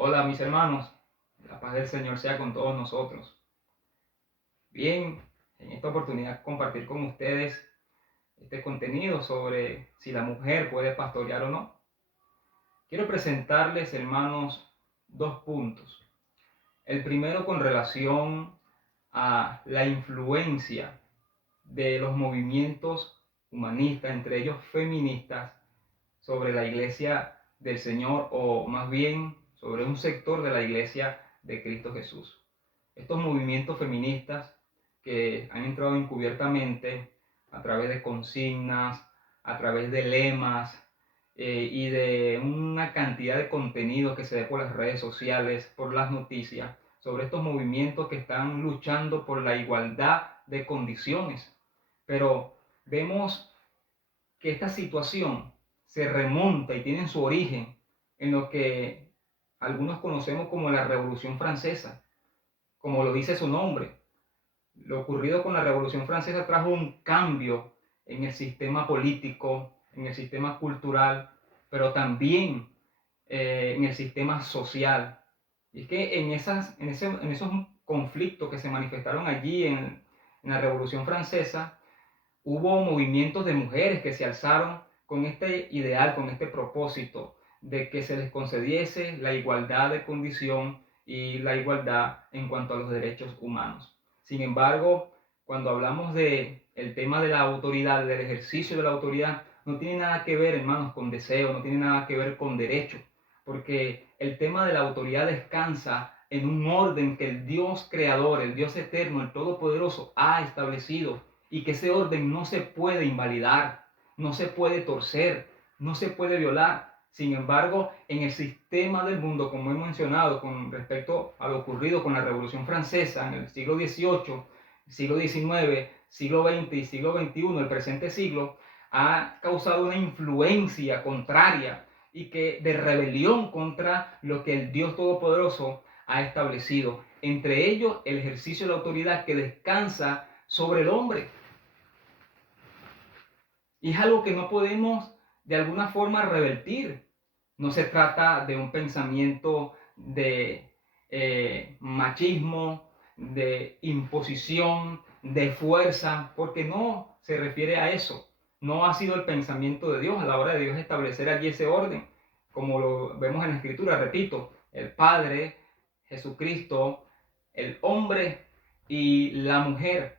Hola mis hermanos, la paz del Señor sea con todos nosotros. Bien, en esta oportunidad compartir con ustedes este contenido sobre si la mujer puede pastorear o no. Quiero presentarles, hermanos, dos puntos. El primero con relación a la influencia de los movimientos humanistas, entre ellos feministas, sobre la iglesia del Señor o más bien sobre un sector de la iglesia de Cristo Jesús. Estos movimientos feministas que han entrado encubiertamente a través de consignas, a través de lemas y de una cantidad de contenido que se ve por las redes sociales, por las noticias, sobre estos movimientos que están luchando por la igualdad de condiciones. Pero vemos que esta situación se remonta y tiene su origen en lo que algunos conocemos como la Revolución Francesa, como lo dice su nombre. Lo ocurrido con la Revolución Francesa trajo un cambio en el sistema político, en el sistema cultural, pero también en el sistema social. Y es que en esos conflictos que se manifestaron allí en la Revolución Francesa, hubo movimientos de mujeres que se alzaron con este ideal, con este propósito de que se les concediese la igualdad de condición y la igualdad en cuanto a los derechos humanos. Sin embargo, cuando hablamos de el tema de la autoridad, del ejercicio de la autoridad, no tiene nada que ver, hermanos, con deseo, no tiene nada que ver con derecho, porque el tema de la autoridad descansa en un orden que el Dios creador, el Dios eterno, el todopoderoso ha establecido y que ese orden no se puede invalidar, no se puede torcer, no se puede violar. Sin embargo, en el sistema del mundo, como he mencionado con respecto a lo ocurrido con la Revolución Francesa en el siglo XVIII, siglo XIX, siglo XX y siglo XXI, el presente siglo, ha causado una influencia contraria y que de rebelión contra lo que el Dios Todopoderoso ha establecido. Entre ellos, el ejercicio de la autoridad que descansa sobre el hombre. Y es algo que no podemos de alguna forma revertir. No se trata de un pensamiento de machismo, de imposición, de fuerza, porque no se refiere a eso. No ha sido el pensamiento de Dios a la hora de Dios establecer allí ese orden, como lo vemos en la Escritura, repito, el Padre, Jesucristo, el hombre y la mujer.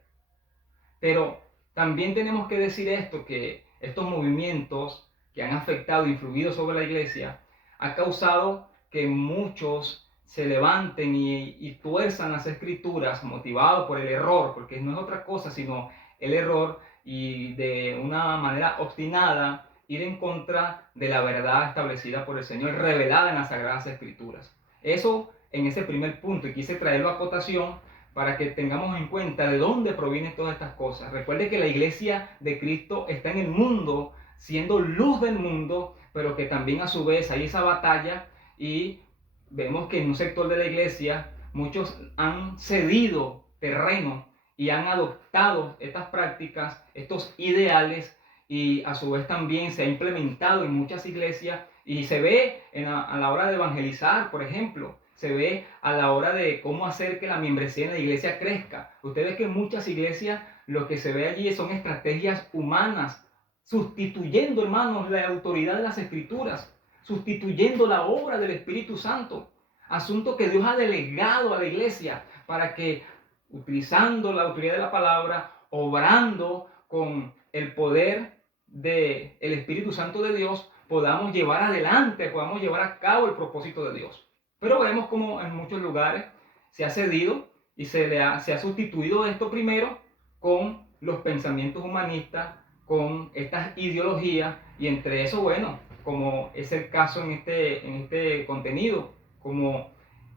Pero también tenemos que decir esto, que estos movimientos que han afectado e influido sobre la iglesia, ha causado que muchos se levanten y tuerzan las escrituras motivados por el error, porque no es otra cosa sino el error y de una manera obstinada ir en contra de la verdad establecida por el Señor, revelada en las Sagradas Escrituras. Eso en ese primer punto, y quise traerlo a cotación para que tengamos en cuenta de dónde provienen todas estas cosas. Recuerde que la iglesia de Cristo está en el mundo, siendo luz del mundo, pero que también a su vez hay esa batalla y vemos que en un sector de la iglesia muchos han cedido terreno y han adoptado estas prácticas, estos ideales, y a su vez también se ha implementado en muchas iglesias y se ve a la hora de evangelizar, por ejemplo, se ve a la hora de cómo hacer que la membresía en la iglesia crezca. Usted ve que en muchas iglesias lo que se ve allí son estrategias humanas, sustituyendo, hermanos, la autoridad de las escrituras, sustituyendo la obra del Espíritu Santo, asunto que Dios ha delegado a la iglesia para que, utilizando la autoridad de la palabra, obrando con el poder del Espíritu Santo de Dios, podamos llevar adelante, podamos llevar a cabo el propósito de Dios. Pero vemos como en muchos lugares se ha cedido y se ha sustituido esto primero con los pensamientos humanistas, con estas ideologías, y entre eso, bueno, como es el caso en este contenido, como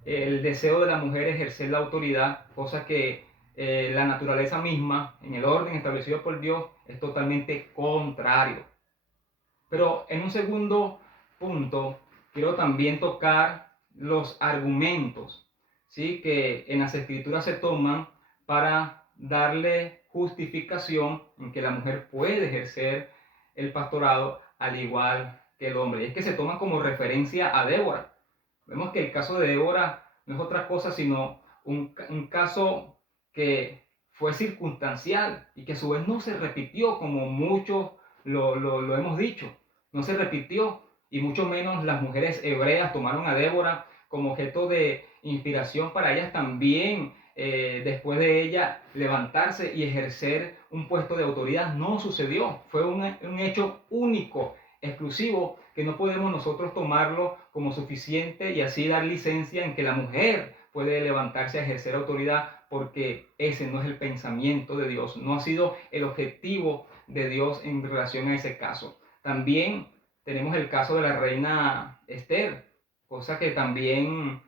el deseo de la mujer ejercer la autoridad, cosa que la naturaleza misma, en el orden establecido por Dios, es totalmente contrario. Pero en un segundo punto, quiero también tocar los argumentos, ¿sí?, que en las escrituras se toman para darle justificación en que la mujer puede ejercer el pastorado al igual que el hombre. Y es que se toma como referencia a Débora. Vemos que el caso de Débora no es otra cosa sino un caso que fue circunstancial y que a su vez no se repitió como muchos lo hemos dicho. No se repitió y mucho menos las mujeres hebreas tomaron a Débora como objeto de inspiración para ellas también, después de ella levantarse y ejercer un puesto de autoridad. No sucedió, fue un hecho único, exclusivo, que no podemos nosotros tomarlo como suficiente y así dar licencia en que la mujer puede levantarse a ejercer autoridad, porque ese no es el pensamiento de Dios, no ha sido el objetivo de Dios en relación a ese caso. También tenemos el caso de la reina Esther, cosa que también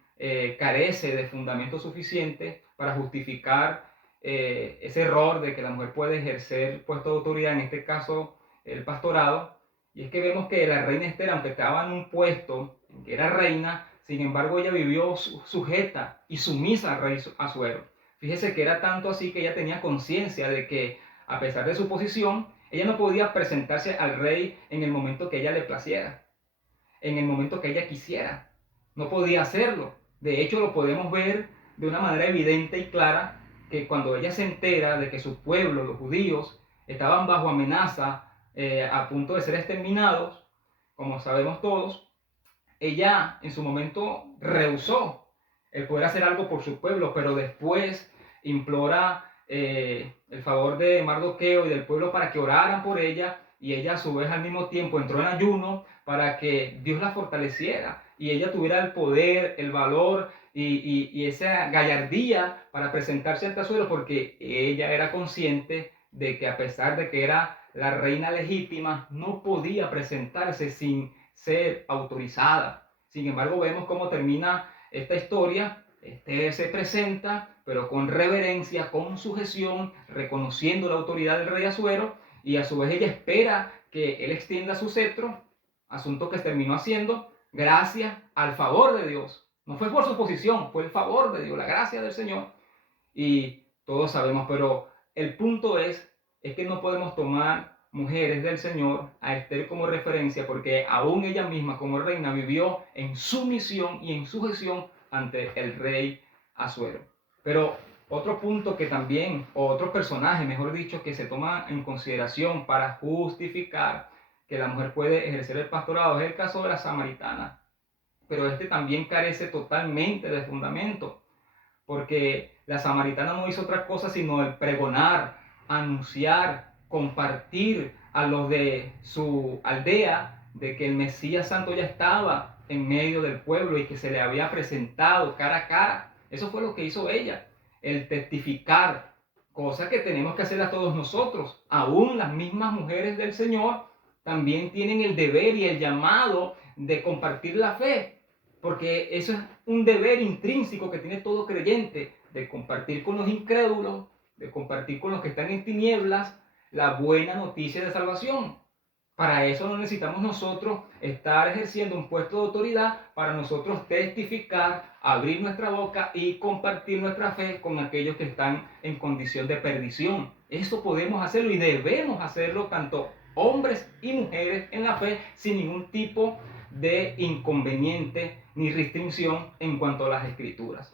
carece de fundamento suficiente para justificar ese error de que la mujer puede ejercer puesto de autoridad, en este caso el pastorado. Y es que vemos que la reina Esther, aunque estaba en un puesto en que era reina, sin embargo ella vivió sujeta y sumisa al rey Asuero. Fíjese que era tanto así que ella tenía conciencia de que, a pesar de su posición, ella no podía presentarse al rey en el momento que ella le placiera, en el momento que ella quisiera. No podía hacerlo. De hecho, lo podemos ver de una manera evidente y clara, que cuando ella se entera de que su pueblo, los judíos, estaban bajo amenaza, a punto de ser exterminados, como sabemos todos, ella en su momento rehusó el poder hacer algo por su pueblo, pero después implora el favor de Mardoqueo y del pueblo para que oraran por ella, y ella a su vez al mismo tiempo entró en ayuno para que Dios la fortaleciera y ella tuviera el poder, el valor y esa gallardía para presentarse ante Asuero, porque ella era consciente de que, a pesar de que era la reina legítima, no podía presentarse sin ser autorizada. Sin embargo, vemos cómo termina esta historia. Este se presenta, pero con reverencia, con sujeción, reconociendo la autoridad del rey Asuero, y a su vez ella espera que él extienda su cetro, asunto que terminó haciendo gracias al favor de Dios. No fue por su posición, fue el favor de Dios, la gracia del Señor. Y todos sabemos, pero el punto es que no podemos tomar mujeres del Señor a Esther como referencia, porque aún ella misma como reina vivió en sumisión y en sujeción ante el rey Asuero. Pero otro punto que también, o otro personaje, mejor dicho, que se toma en consideración para justificar que la mujer puede ejercer el pastorado, es el caso de la samaritana. Pero este también carece totalmente de fundamento, porque la samaritana no hizo otra cosa sino el pregonar, anunciar, compartir a los de su aldea de que el Mesías Santo ya estaba en medio del pueblo y que se le había presentado cara a cara. Eso fue lo que hizo ella, el testificar, cosa que tenemos que hacer a todos nosotros. Aún las mismas mujeres del Señor también tienen el deber y el llamado de compartir la fe, porque eso es un deber intrínseco que tiene todo creyente, de compartir con los incrédulos, de compartir con los que están en tinieblas la buena noticia de salvación. Para eso no necesitamos nosotros estar ejerciendo un puesto de autoridad, para nosotros testificar, abrir nuestra boca y compartir nuestra fe con aquellos que están en condición de perdición. Eso podemos hacerlo y debemos hacerlo, tanto hombres y mujeres en la fe, sin ningún tipo de inconveniente ni restricción en cuanto a las escrituras.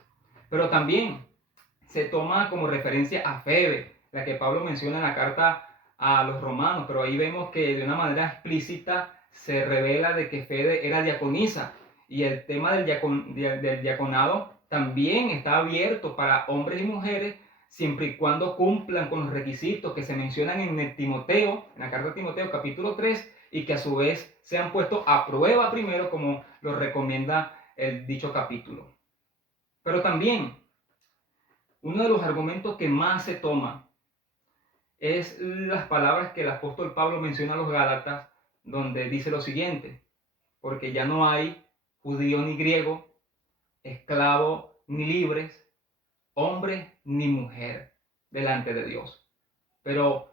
Pero también se toma como referencia a Febe, la que Pablo menciona en la carta a los romanos, pero ahí vemos que de una manera explícita se revela de que Febe era diaconisa, y el tema del diaconado también está abierto para hombres y mujeres, siempre y cuando cumplan con los requisitos que se mencionan en Timoteo, en la carta a Timoteo capítulo 3, y que a su vez sean puestos a prueba primero, como lo recomienda el dicho capítulo. Pero también uno de los argumentos que más se toma es las palabras que el apóstol Pablo menciona a los Gálatas, donde dice lo siguiente: porque ya no hay judío ni griego, esclavo ni libres, hombre ni mujer delante de Dios. Pero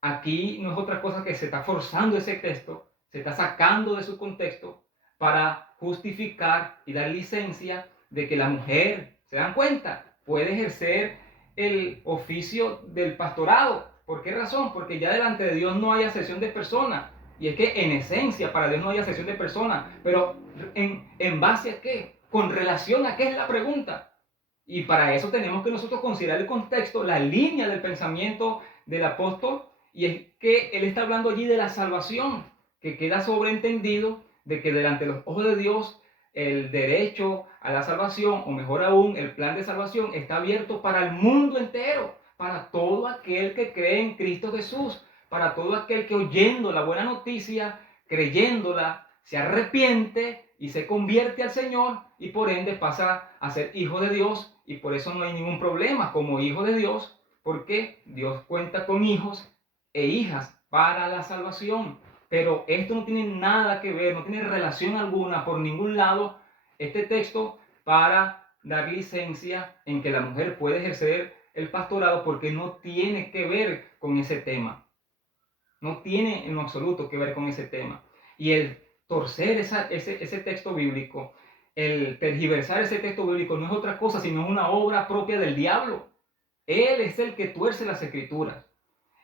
aquí no es otra cosa que se está forzando ese texto, se está sacando de su contexto para justificar y dar licencia de que la mujer, ¿se dan cuenta?, puede ejercer el oficio del pastorado. ¿Por qué razón? Porque ya delante de Dios no hay acepción de persona. Y es que en esencia para Dios no hay acepción de persona. Pero ¿en base a qué? con relación a qué es la pregunta. Y para eso tenemos que nosotros considerar el contexto, la línea del pensamiento del apóstol, y es que él está hablando allí de la salvación, que queda sobreentendido de que delante de los ojos de Dios el derecho a la salvación, o mejor aún, el plan de salvación está abierto para el mundo entero, para todo aquel que cree en Cristo Jesús, para todo aquel que oyendo la buena noticia, creyéndola, se arrepiente y se convierte al Señor y por ende pasa a ser hijo de Dios, y por eso no hay ningún problema como hijo de Dios, porque Dios cuenta con hijos e hijas para la salvación. Pero esto no tiene nada que ver, no tiene relación alguna por ningún lado este texto para dar licencia en que la mujer puede ejercer el pastorado, porque no tiene que ver con ese tema. No tiene en lo absoluto que ver con ese tema. Y el torcer ese texto bíblico, el tergiversar ese texto bíblico no es otra cosa sino una obra propia del diablo. Él es el que tuerce las escrituras,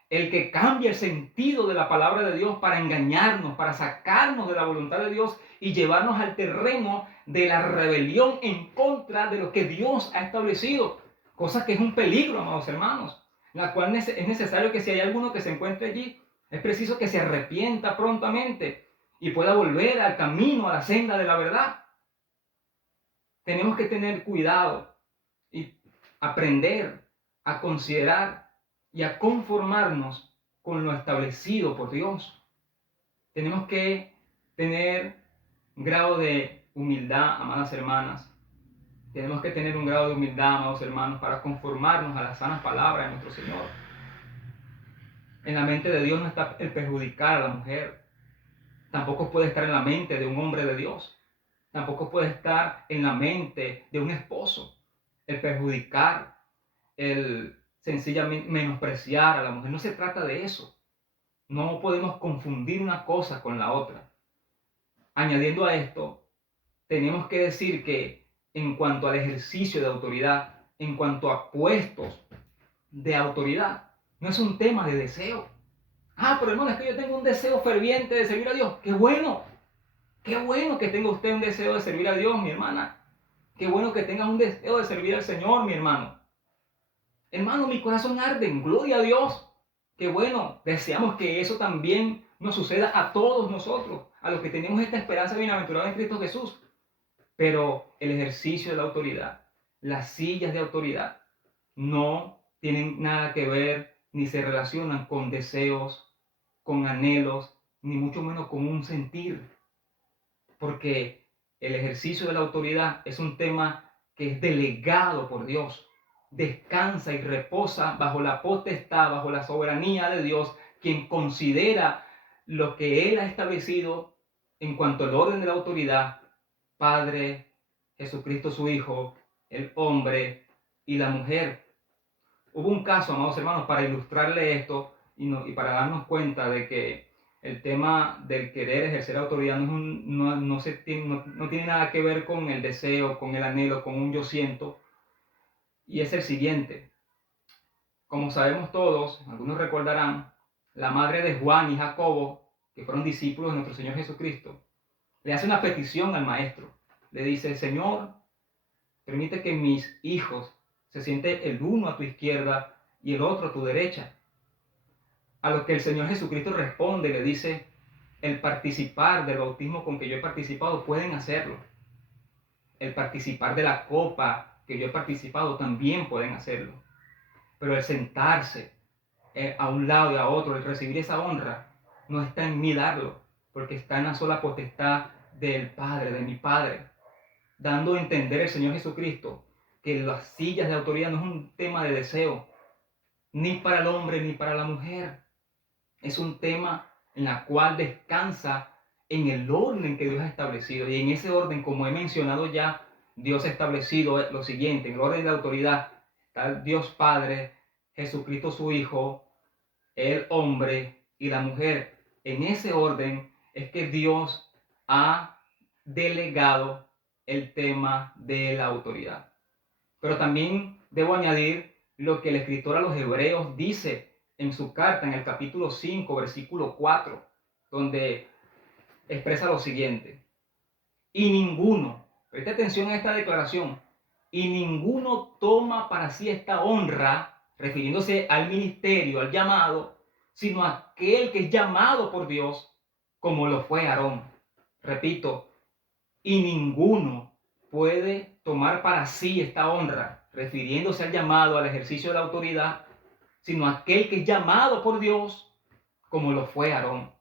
el que cambia el sentido de la palabra de Dios para engañarnos, para sacarnos de la voluntad de Dios y llevarnos al terreno de la rebelión en contra de lo que Dios ha establecido. Cosa que es un peligro, amados hermanos, la cual es necesario que si hay alguno que se encuentre allí, es preciso que se arrepienta prontamente y pueda volver al camino, a la senda de la verdad. Tenemos que tener cuidado y aprender a considerar y a conformarnos con lo establecido por Dios. Tenemos que tener un grado de humildad, amadas hermanas. Tenemos que tener un grado de humildad, amados hermanos, para conformarnos a las sanas palabras de nuestro Señor. En la mente de Dios no está el perjudicar a la mujer. Tampoco puede estar en la mente de un hombre de Dios. Tampoco puede estar en la mente de un esposo el perjudicar, el sencillamente menospreciar a la mujer. No se trata de eso. No podemos confundir una cosa con la otra. Añadiendo a esto, tenemos que decir que en cuanto al ejercicio de autoridad, en cuanto a puestos de autoridad, no es un tema de deseo. Ah, pero hermano, es que yo tengo un deseo ferviente de servir a Dios. ¡Qué bueno! ¡Qué bueno que tenga usted un deseo de servir a Dios, mi hermana! ¡Qué bueno que tengas un deseo de servir al Señor, mi hermano! Hermano, mi corazón arde en gloria a Dios. ¡Qué bueno! Deseamos que eso también nos suceda a todos nosotros, a los que tenemos esta esperanza bienaventurada en Cristo Jesús. Pero el ejercicio de la autoridad, las sillas de autoridad, no tienen nada que ver ni se relacionan con deseos, con anhelos, ni mucho menos con un sentir. Porque el ejercicio de la autoridad es un tema que es delegado por Dios. Descansa y reposa bajo la potestad, bajo la soberanía de Dios, quien considera lo que Él ha establecido en cuanto al orden de la autoridad: Padre, Jesucristo su Hijo, el hombre y la mujer. Hubo un caso, amados hermanos, para ilustrarle esto y para darnos cuenta de que el tema del querer ejercer autoridad no tiene nada que ver con el deseo, con el anhelo, con un yo siento. Y es el siguiente. Como sabemos todos, algunos recordarán, la madre de Juan y Jacobo, que fueron discípulos de nuestro Señor Jesucristo, le hace una petición al maestro. Le dice: Señor, permite que mis hijos se sienten el uno a tu izquierda y el otro a tu derecha. A lo que el Señor Jesucristo responde y le dice: el participar del bautismo con que yo he participado, pueden hacerlo. El participar de la copa que yo he participado, también pueden hacerlo. Pero el sentarse a un lado y a otro, el recibir esa honra, no está en mí darlo, porque está en la sola potestad del Padre, de mi Padre. Dando a entender el Señor Jesucristo que las sillas de autoridad no es un tema de deseo, ni para el hombre ni para la mujer. Es un tema en el cual descansa en el orden que Dios ha establecido. Y en ese orden, como he mencionado ya, Dios ha establecido lo siguiente: en el orden de autoridad está Dios Padre, Jesucristo su Hijo, el hombre y la mujer. En ese orden es que Dios ha delegado el tema de la autoridad. Pero también debo añadir lo que el escritor a los Hebreos dice en su carta, en el capítulo 5, versículo 4, donde expresa lo siguiente: y ninguno, Preste atención a esta declaración. Y ninguno toma para sí esta honra, refiriéndose al ministerio, al llamado, sino aquel que es llamado por Dios, como lo fue Aarón. Repito, y ninguno puede tomar para sí esta honra, refiriéndose al llamado, al ejercicio de la autoridad, sino aquel que es llamado por Dios, como lo fue Aarón.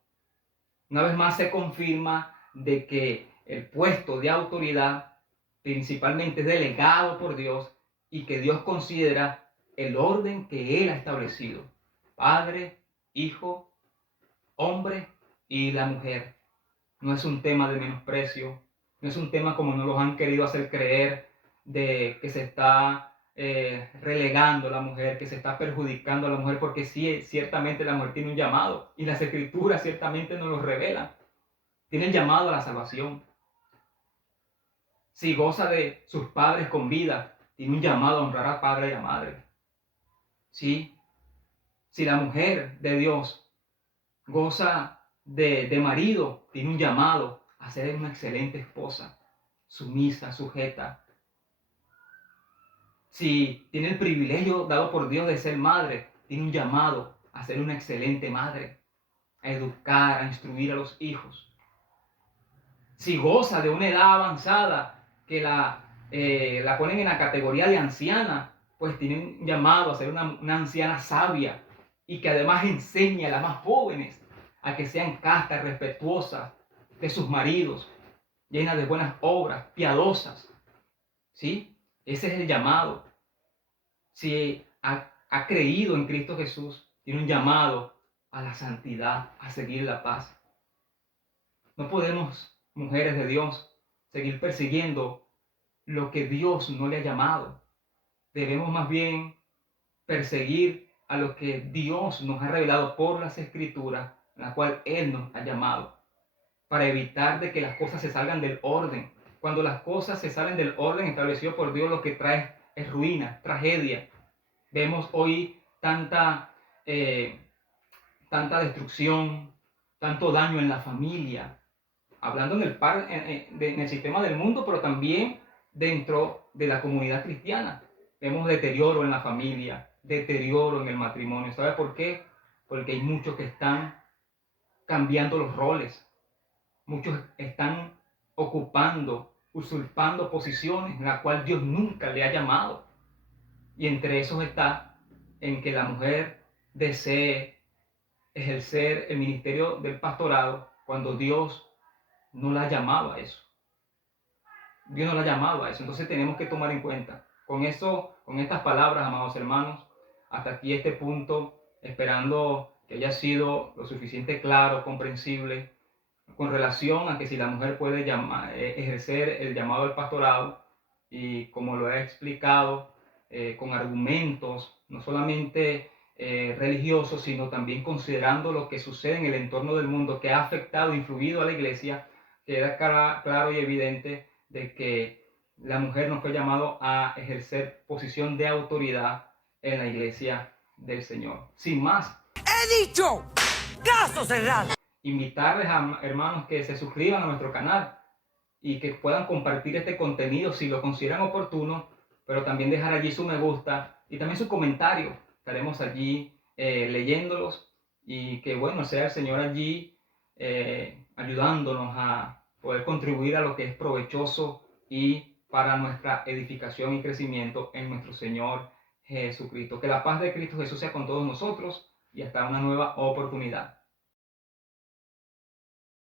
Una vez más se confirma de que el puesto de autoridad principalmente es delegado por Dios y que Dios considera el orden que Él ha establecido. Padre, Hijo, hombre y la mujer. No es un tema de menosprecio, no es un tema como nos lo han querido hacer creer, de que se está relegando a la mujer, que se está perjudicando a la mujer, porque sí, ciertamente la mujer tiene un llamado y las escrituras ciertamente nos lo revelan. Tiene el llamado a la salvación. Si goza de sus padres con vida, tiene un llamado a honrar a padre y a madre. ¿Sí? Si la mujer de Dios goza de marido, tiene un llamado a ser una excelente esposa, sumisa, sujeta. Si tiene el privilegio dado por Dios de ser madre, tiene un llamado a ser una excelente madre, a educar, a instruir a los hijos. Si goza de una edad avanzada, que la ponen en la categoría de anciana, pues tiene un llamado a ser una anciana sabia y que además enseña a las más jóvenes a que sean castas, respetuosas de sus maridos, llenas de buenas obras, piadosas. ¿Sí? Ese es el llamado. Si ha creído en Cristo Jesús, tiene un llamado a la santidad, a seguir la paz. No podemos, mujeres de Dios, seguir persiguiendo lo que Dios no le ha llamado. Debemos más bien perseguir a lo que Dios nos ha revelado por las Escrituras, en la cual Él nos ha llamado, para evitar de que las cosas se salgan del orden. Cuando las cosas se salen del orden establecido por Dios, lo que trae es ruina, tragedia. Vemos hoy tanta destrucción, tanto daño en la familia, hablando en el sistema del mundo, pero también dentro de la comunidad cristiana. Vemos deterioro en la familia, deterioro en el matrimonio. ¿Sabe por qué? Porque hay muchos que están cambiando los roles. Muchos están ocupando, usurpando posiciones en las cuales Dios nunca le ha llamado. Y entre esos está en que la mujer desee ejercer el ministerio del pastorado cuando Dios no la ha llamado a eso. Dios no la ha llamado a eso. Entonces tenemos que tomar en cuenta. Con eso, con estas palabras, amados hermanos, hasta aquí este punto, esperando que haya sido lo suficiente claro, comprensible, con relación a que si la mujer puede ejercer el llamado del pastorado, y como lo he explicado, con argumentos, no solamente religiosos, sino también considerando lo que sucede en el entorno del mundo que ha afectado, influido a la iglesia, queda claro y evidente de que la mujer no fue llamada a ejercer posición de autoridad en la iglesia del Señor. Sin más, ¡he dicho! ¡Caso cerrado! Invitarles a hermanos que se suscriban a nuestro canal y que puedan compartir este contenido si lo consideran oportuno, pero también dejar allí su me gusta y también su comentario. Estaremos allí leyéndolos y que bueno, sea el Señor allí ayudándonos a poder contribuir a lo que es provechoso y para nuestra edificación y crecimiento en nuestro Señor Jesucristo. Que la paz de Cristo Jesús sea con todos nosotros y hasta una nueva oportunidad.